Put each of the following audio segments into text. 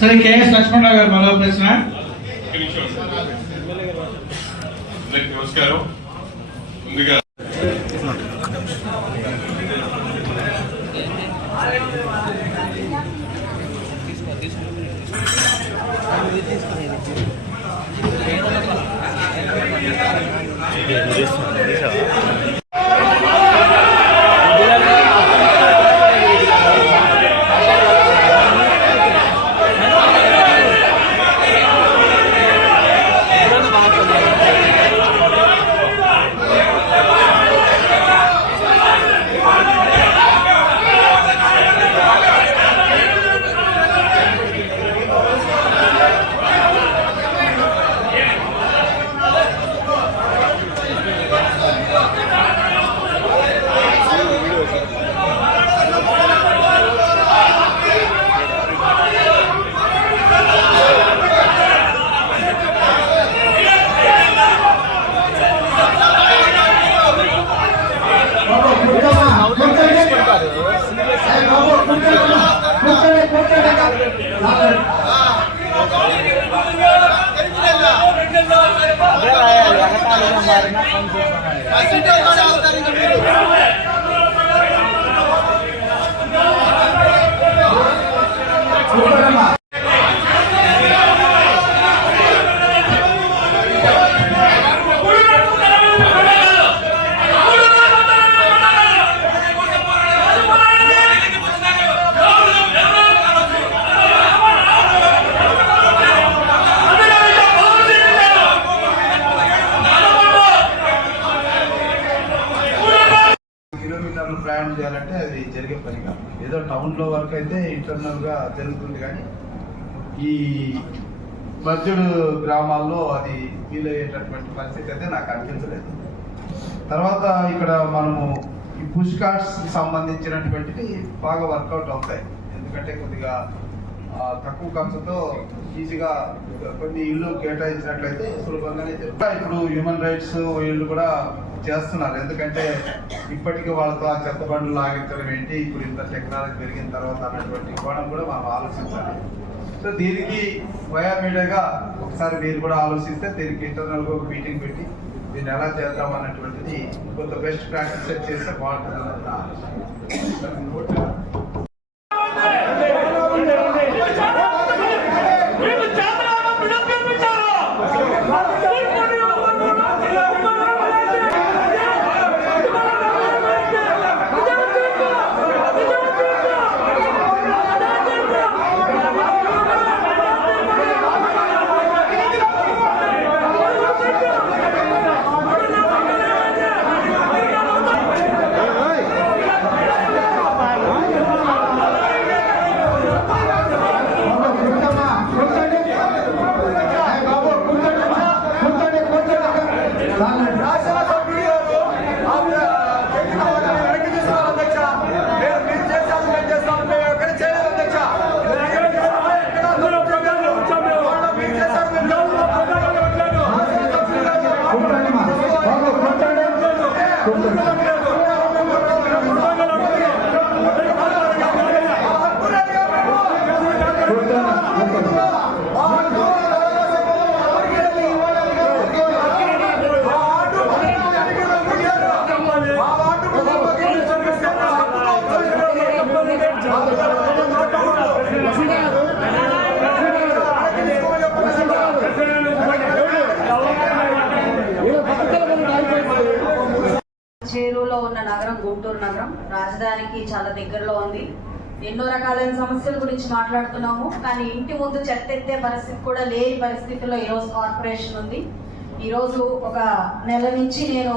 సరే కేఎస్ లక్ష్మణరావు గారు మరో ప్రశ్న. నమస్కారం. ముందుగా ప్రయాణం చేయాలంటే అది జరిగే పని కాదు. ఏదో టౌన్లో వరకు అయితే ఇంటర్నల్గా జరుగుతుంది, కానీ ఈ మధ్యడు గ్రామాల్లో అది వీలయ్యేటటువంటి పరిస్థితి అయితే నాకు అనిపించలేదు. తర్వాత ఇక్కడ మనము ఈ పుష్ కార్డ్స్ సంబంధించినటువంటివి బాగా వర్కౌట్ అవుతాయి. ఎందుకంటే కొద్దిగా తక్కువ ఖర్చుతో ఈజీగా కొన్ని ఇళ్ళు కేటాయించినట్లయితే సులభంగానే జరుగుతాయి. ఇప్పుడు హ్యూమన్ రైట్స్ వీళ్ళు కూడా చేస్తున్నారు. ఎందుకంటే ఇప్పటికీ వాళ్ళతో ఆ చెత్త బండ్లు లాగించడం ఏంటి, ఇప్పుడు ఇంత టెక్నాలజీ పెరిగిన తర్వాత అన్నటువంటి కోణం కూడా మనం ఆలోచించాలి. సో దీనికి వయా మీడియాగా ఒకసారి మీరు కూడా ఆలోచిస్తే దీనికి ఇంటర్నల్గా ఒక మీటింగ్ పెట్టి దీన్ని ఎలా చేద్దాం అన్నటువంటిది కొంత బెస్ట్ ప్రాక్టీస్ చేస్తే బాగుంటుంది. చేరువలో ఉన్న నగరం గుంటూరు నగరం రాజధానికి చాలా దగ్గరలో ఉంది. ఎన్నో రకాలైన సమస్యల గురించి మాట్లాడుతున్నాము, కానీ ఇంటి ముందు చెత్త ఎత్తే పరిస్థితి కూడా లేని పరిస్థితిలో ఈరోజు కార్పొరేషన్ ఉంది. ఈరోజు ఒక నెల నుంచి నేను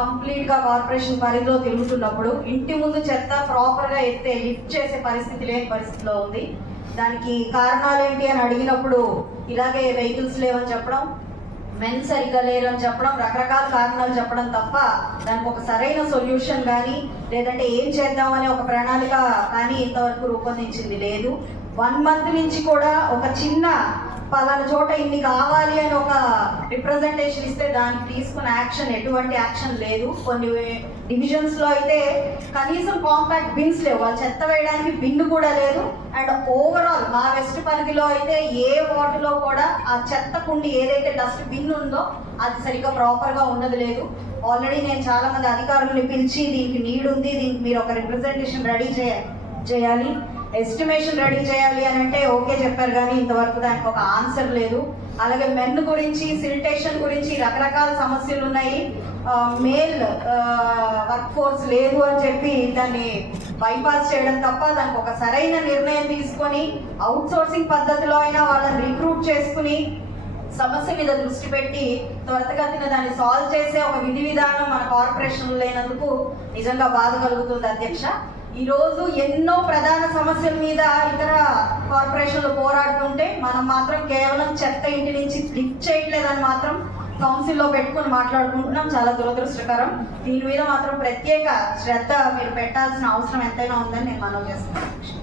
కంప్లీట్గా కార్పొరేషన్ పరిధిలో తిరుగుతున్నప్పుడు ఇంటి ముందు చెత్త ప్రాపర్గా ఎత్తే లిఫ్ట్ చేసే పరిస్థితి లేని పరిస్థితిలో ఉంది. దానికి కారణాలు ఏంటి అని అడిగినప్పుడు ఇలాగే వెహికల్స్ లేవని చెప్పడం, మెన్ సరిగ్గా లేరని చెప్పడం, రకరకాల కారణాలు చెప్పడం తప్ప దానికి ఒక సరైన సొల్యూషన్ కానీ లేదంటే ఏం చేద్దామనే ఒక ప్రణాళిక కానీ ఇంతవరకు రూపొందించింది లేదు. 1 month నుంచి కూడా ఒక చిన్న పలానా చోట ఇన్ని కావాలి అని ఒక రిప్రజెంటేషన్ ఇస్తే దానికి తీసుకున్న యాక్షన్, ఎటువంటి యాక్షన్ లేదు. కొన్ని డివిజన్స్లో అయితే కనీసం కాంపాక్ట్ బిన్స్ లేవు, వాళ్ళు చెత్త వేయడానికి బిన్ను కూడా లేదు. అండ్ ఓవరాల్ మా వెస్ట్ పరిధిలో అయితే ఏ వార్డులో కూడా ఆ చెత్త కుండి ఏదైతే డస్ట్ బిన్ ఉందో అది సరిగ్గా ప్రాపర్గా ఉన్నది లేదు. ఆల్రెడీ నేను చాలా మంది అధికారులను పిలిచి దీనికి నీడ్ ఉంది, దీనికి మీరు ఒక రిప్రజెంటేషన్ రెడీ చేయాలి, ఎస్టిమేషన్ రెడీ చేయాలి అని అంటే ఓకే చెప్పారు, కానీ ఇంతవరకు దానికి ఒక ఆన్సర్ లేదు. అలాగే మెన్ గురించి, సిలిటేషన్ గురించి రకరకాల సమస్యలు ఉన్నాయి. మేల్ వర్క్ ఫోర్స్ లేదు అని చెప్పి దాన్ని బైపాస్ చేయడం తప్ప దానికి ఒక సరైన నిర్ణయం తీసుకొని అవుట్ సోర్సింగ్ పద్ధతిలో అయినా వాళ్ళని రిక్రూట్ చేసుకుని సమస్య మీద దృష్టి పెట్టి త్వరితగతిన దాన్ని సాల్వ్ చేసే ఒక విధి విధానం మన కార్పొరేషన్ లేనందుకు నిజంగా బాధ కలుగుతుంది అధ్యక్ష. ఈరోజు ఎన్నో ప్రధాన సమస్యల మీద ఇతర కార్పొరేషన్లు పోరాడుతుంటే మనం మాత్రం కేవలం చెత్త ఇంటి నుంచి లిఫ్ట్ చేయట్లేదని మాత్రం కౌన్సిల్లో పెట్టుకుని మాట్లాడుకుంటున్నాం. చాలా దురదృష్టకరం. దీని మీద మాత్రం ప్రత్యేక శ్రద్ధ మీరు పెట్టాల్సిన అవసరం ఎంతైనా ఉందని నేను మనవి చేస్తున్నాను.